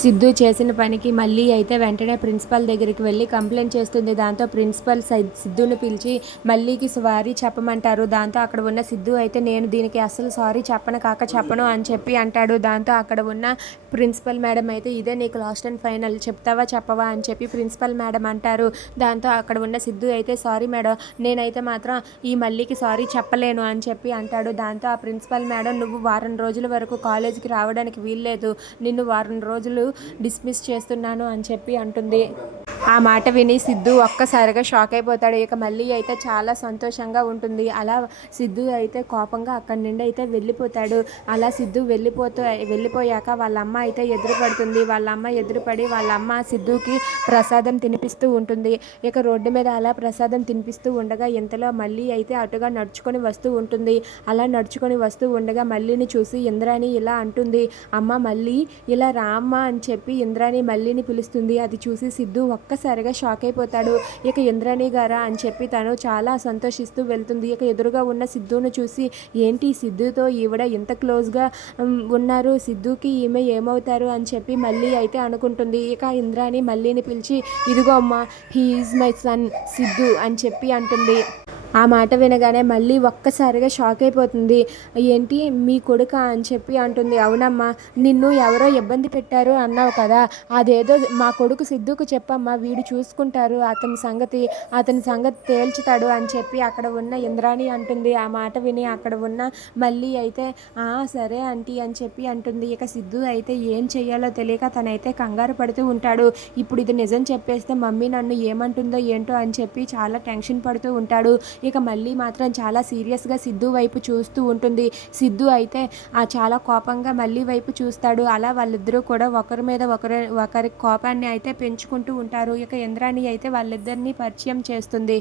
సిద్ధు చేసిన పనికి మళ్ళీ అయితే వెంటనే ప్రిన్సిపల్ దగ్గరికి వెళ్ళి కంప్లైంట్ చేస్తుంది. దాంతో ప్రిన్సిపల్ సిద్ధుని పిలిచి మల్లీకి సారీ చెప్పమంటారు. దాంతో అక్కడ ఉన్న సిద్ధు అయితే నేను దీనికి అస్సలు సారీ చెప్పను అని చెప్పి అంటాడు. దాంతో అక్కడ ఉన్న ప్రిన్సిపల్ మేడం అయితే ఇదే నీకు లాస్ట్ అండ్ ఫైనల్, చెప్తావా చెప్పవా అని చెప్పి ప్రిన్సిపల్ మేడం అంటారు. దాంతో అక్కడ ఉన్న సిద్ధు అయితే సారీ మేడం, నేనైతే మాత్రం ఈ మల్లీకి సారీ చెప్పలేను అని చెప్పి అంటాడు. దాంతో ఆ ప్రిన్సిపల్ మేడం నువ్వు వారం రోజుల వరకు కాలేజీకి రావడానికి వీల్లేదు, నిన్ను వారం రోజులు డిస్మిస్ చేస్తున్నాను అని చెప్పి అంటుంది. ఆ మాట విని సిద్ధు ఒక్కసారిగా షాక్ అయిపోతాడు. ఇక మళ్ళీ అయితే చాలా సంతోషంగా ఉంటుంది. అలా సిద్ధు అయితే కోపంగా అక్కడి నుండి అయితే వెళ్ళిపోతాడు. అలా సిద్ధు వెళ్ళిపోయాక వాళ్ళ అమ్మ అయితే ఎదురుపడుతుంది. వాళ్ళ అమ్మ ఎదురుపడి వాళ్ళ అమ్మ సిద్ధుకి ప్రసాదం తినిపిస్తూ ఉంటుంది. ఇక రోడ్డు మీద అలా ప్రసాదం తినిపిస్తూ ఉండగా ఇంతలో మళ్ళీ అయితే అటుగా నడుచుకొని వస్తూ ఉంటుంది. అలా నడుచుకొని వస్తూ ఉండగా మల్లిని చూసి ఇంద్రాణి ఇలా అంటుంది, అమ్మ మళ్ళీ ఇలా రామ్మ అని చెప్పి ఇంద్రాణి మల్లిని పిలుస్తుంది. అది చూసి సిద్ధు ఒక్కసారిగా షాక్ అయిపోతాడు. ఇక ఇంద్రాణి గారా అని చెప్పి తను చాలా సంతోషిస్తూ వెళ్తుంది. ఇక ఎదురుగా ఉన్న సిద్ధును చూసి ఏంటి సిద్ధుతో ఈవిడ ఇంత క్లోజ్గా ఉన్నారు, సిద్ధుకి ఈమె ఏమవుతారు అని చెప్పి మళ్ళీ అయితే అనుకుంటుంది. ఇక ఇంద్రాణి మల్లిని పిలిచి ఇదిగో అమ్మ, he is my son Siddhu అని చెప్పి అంటుంది. ఆ మాట వినగానే మళ్ళీ ఒక్కసారిగా షాక్ అయిపోతుంది. ఏంటి మీ కొడుక అని చెప్పి అంటుంది. అవునమ్మా, నిన్ను ఎవరో ఇబ్బంది పెట్టారు అన్నావు కదా, అదేదో మా కొడుకు సిద్ధుకు చెప్పమ్మా, వీడు చూసుకుంటారు అతని సంగతి తేల్చుతాడు అని చెప్పి అక్కడ ఉన్న ఇంద్రాణి అంటుంది. ఆ మాట విని అక్కడ ఉన్న మళ్ళీ అయితే సరే ఆంటీ అని చెప్పి అంటుంది. ఇక సిద్ధు అయితే ఏం చెయ్యాలో తెలియక తనైతే కంగారు పడుతూ ఉంటాడు. ఇప్పుడు ఇది నిజం చెప్పేస్తే మమ్మీ నన్ను ఏమంటుందో ఏంటో అని చెప్పి చాలా టెన్షన్ పడుతూ ఉంటాడు. ఇక మళ్ళీ మాత్రం చాలా సీరియస్గా సిద్ధు వైపు చూస్తూ ఉంటుంది. సిద్ధు అయితే చాలా కోపంగా మళ్ళీ వైపు చూస్తాడు. అలా వాళ్ళిద్దరూ కూడా ఒకరి మీద ఒకరి కోపాన్ని అయితే పెంచుకుంటూ ఉంటారు. ఇక ఇంద్రాణి అయితే వాళ్ళిద్దరినీ పరిచయం చేస్తుంది.